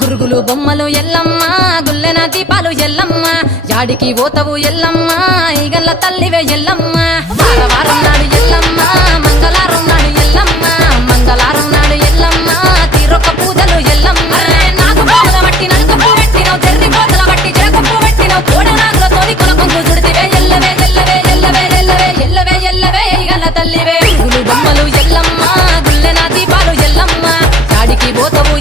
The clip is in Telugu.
గురుగులు బొమ్మలు ఎల్లమ్మ గుల్లెన దీపాలు ఎల్లమ్మ యాడికి పోతవు ఎల్లమ్మ ఈగల్ల తల్లివే ఎల్లమ్మ వారం నాడు ఎల్లమ్మ మంగళవారం నాడు ఎల్లమ్మ మంగళవారం నాడు ఎల్లమ్మ తీరొక్క పూజలు ఎల్లమ్మ నాకు పూల బట్టి నలుగు పూ పెట్టినవు జర్రి కోతల బట్టి జరగప్పు పెట్టినవు కోడ నాగులతోని కొనకొంగు చుడితివే ఎల్లవే ఎల్లవే ఎల్లవే ఎల్లవే ఎల్లవే ఎల్లవే ఈగల్ల తల్లివే గురుగులు బొమ్మలు ఎల్లమ్మ గుల్లెన దీపాలు ఎల్లమ్మ యాడికి పోతవు